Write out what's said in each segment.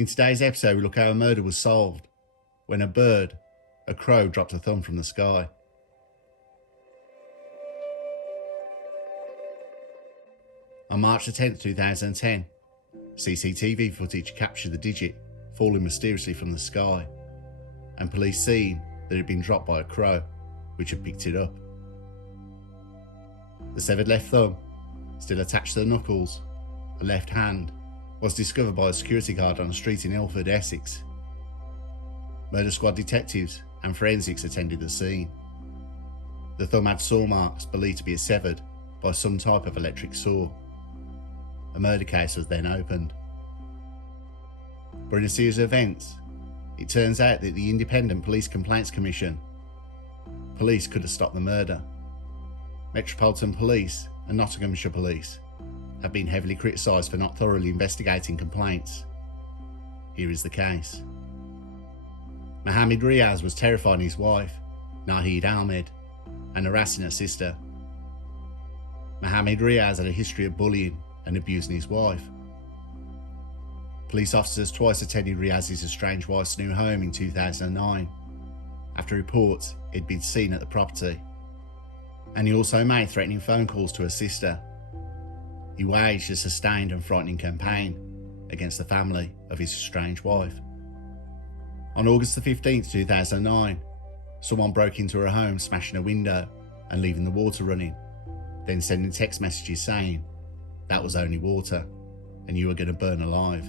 In today's episode, we look how a murder was solved when a crow, dropped a thumb from the sky. On March the 10th, 2010, CCTV footage captured the digit falling mysteriously from the sky, and police seen that it had been dropped by a crow, which had picked it up. The severed left thumb, still attached to the knuckles, a left hand, was discovered by a security guard on a street in Ilford, Essex. Murder squad detectives and forensics attended the scene. The thumb had saw marks believed to be severed by some type of electric saw. A murder case was then opened. But in a series of events, it turns out that the Independent Police Complaints Commission police could have stopped the murder. Metropolitan Police and Nottinghamshire Police have been heavily criticised for not thoroughly investigating complaints. Here is the case. Mohammed Riaz was terrifying his wife, Mahmood Ahmed, and harassing her sister. Mohammed Riaz had a history of bullying and abusing his wife. Police officers twice attended Riaz's estranged wife's new home in 2009, after reports he'd been seen at the property. And he also made threatening phone calls to her sister. He waged a sustained and frightening campaign against the family of his estranged wife. On August the 15th, 2009, someone broke into her home, smashing a window and leaving the water running, then sending text messages saying, "That was only water, and you were going to burn alive."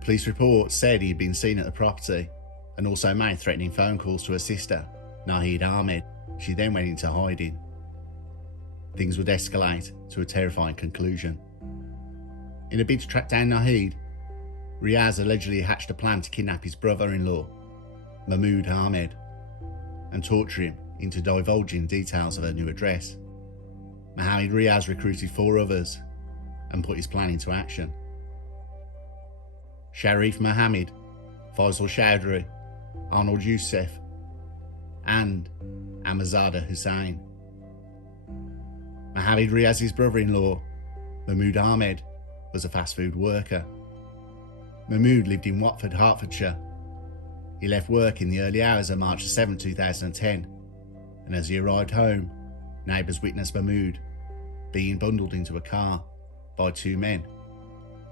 Police reports said he had been seen at the property and also made threatening phone calls to her sister, Mahmood Ahmed. She then went into hiding. Things would escalate to a terrifying conclusion. In a bid to track down Mahmood, Riaz allegedly hatched a plan to kidnap his brother-in-law, Mahmood Ahmed, and torture him into divulging details of her new address. Mohammed Riaz recruited 4 others and put his plan into action. Sharif Mohammed, Faisal Chowdhury, Arnold Youssef, and Ahmadzada Hussain. Mohammed Riaz's brother-in-law, Mahmood Ahmed, was a fast food worker. Mahmood lived in Watford, Hertfordshire. He left work in the early hours of March 7, 2010, and as he arrived home, neighbours witnessed Mahmood being bundled into a car by 2 men,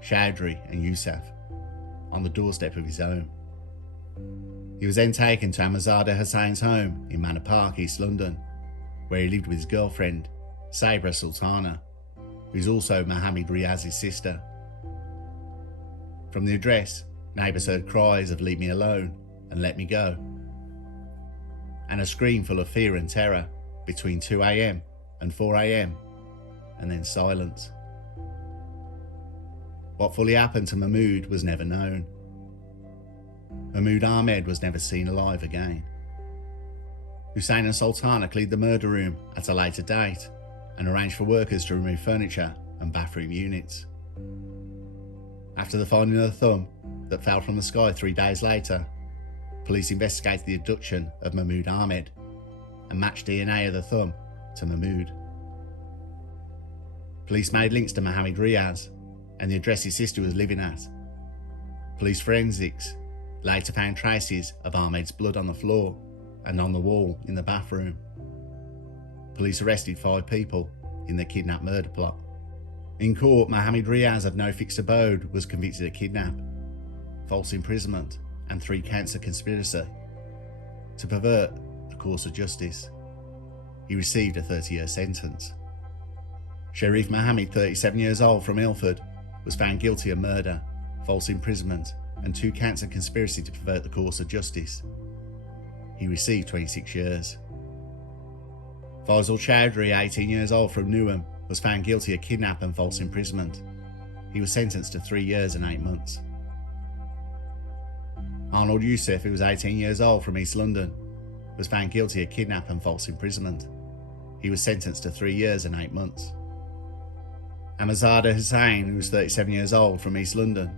Chowdhury and Youssef, on the doorstep of his home. He was then taken to Ahmadzada Hussain's home in Manor Park, East London, where he lived with his girlfriend, Sabra Sultana, who is also Mohammed Riaz's sister. From the address, neighbours heard cries of "leave me alone" and "let me go," and a scream full of fear and terror between 2 a.m. and 4 a.m, and then silence. What fully happened to Mahmood was never known. Mahmood Ahmed was never seen alive again. Hussain and Sultana cleared the murder room at a later date and arranged for workers to remove furniture and bathroom units. After the finding of the thumb that fell from the sky 3 days later, police investigated the abduction of Mahmood Ahmed and matched DNA of the thumb to Mahmood. Police made links to Mohammed Riaz and the address his sister was living at. Police forensics later found traces of Ahmed's blood on the floor and on the wall in the bathroom. Police arrested 5 people in the kidnap murder plot. In court, Mohammed Riaz of no fixed abode was convicted of kidnap, false imprisonment and 3 counts of conspiracy to pervert the course of justice. He received a 30-year sentence. Sharif Mohammed, 37 years old, from Ilford, was found guilty of murder, false imprisonment and 2 counts of conspiracy to pervert the course of justice. He received 26 years. Faisal Chowdhury, 18 years old, from Newham, was found guilty of kidnap and false imprisonment. He was sentenced to 3 years and 8 months. Arnold Youssef, who was 18 years old, from East London, was found guilty of kidnap and false imprisonment. He was sentenced to 3 years and 8 months. Ahmadzada Hussain, who was 37 years old, from East London,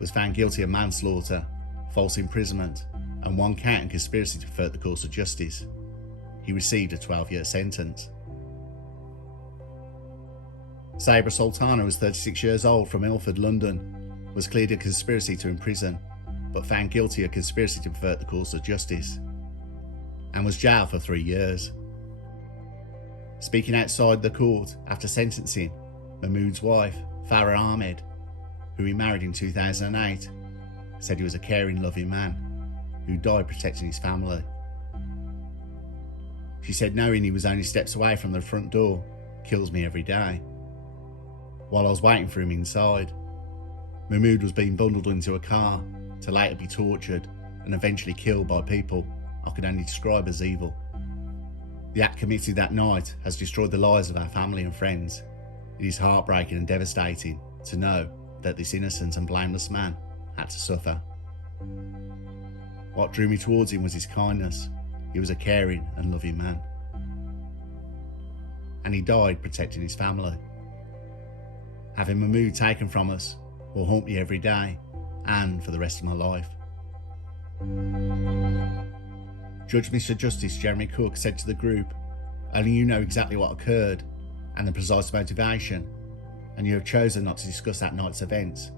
was found guilty of manslaughter, false imprisonment and 1 count in conspiracy to pervert the course of justice. He received a 12-year sentence. Sabra Sultana was 36 years old, from Ilford, London. was cleared of conspiracy to imprison, but found guilty of conspiracy to pervert the course of justice, and was jailed for 3 years. Speaking outside the court after sentencing, Mahmood's wife, Farah Ahmed, who he married in 2008, said he was a caring, loving man who died protecting his family. She said knowing he was only steps away from the front door kills me every day. While I was waiting for him inside, Mahmood was being bundled into a car to later be tortured and eventually killed by people I could only describe as evil. The act committed that night has destroyed the lives of our family and friends. It is heartbreaking and devastating to know that this innocent and blameless man had to suffer. What drew me towards him was his kindness. He was a caring and loving man. And he died protecting his family. Having Mahmood taken from us will haunt me every day and for the rest of my life. Judge Mr. Justice Jeremy Cook said to the group, "Only you know exactly what occurred and the precise motivation, and you have chosen not to discuss that night's events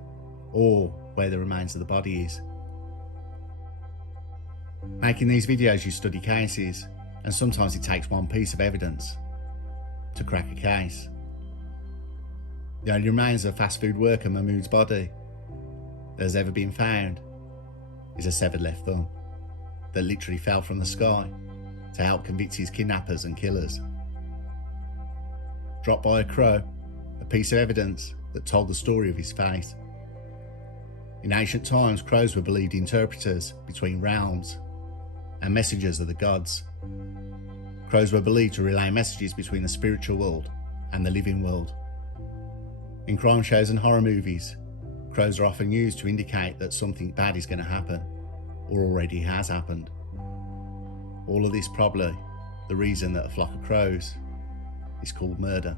or where the remains of the body is. Making these videos you study cases, and sometimes it takes one piece of evidence to crack a case. The only remains of a fast food worker Mahmood's body that has ever been found is a severed left thumb that literally fell from the sky to help convict his kidnappers and killers. Dropped by a crow, a piece of evidence that told the story of his fate. In ancient times, crows were believed interpreters between realms and messengers of the gods. Crows were believed to relay messages between the spiritual world and the living world. In crime shows and horror movies, crows are often used to indicate that something bad is going to happen, or already has happened. All of this probably the reason that a flock of crows is called murder.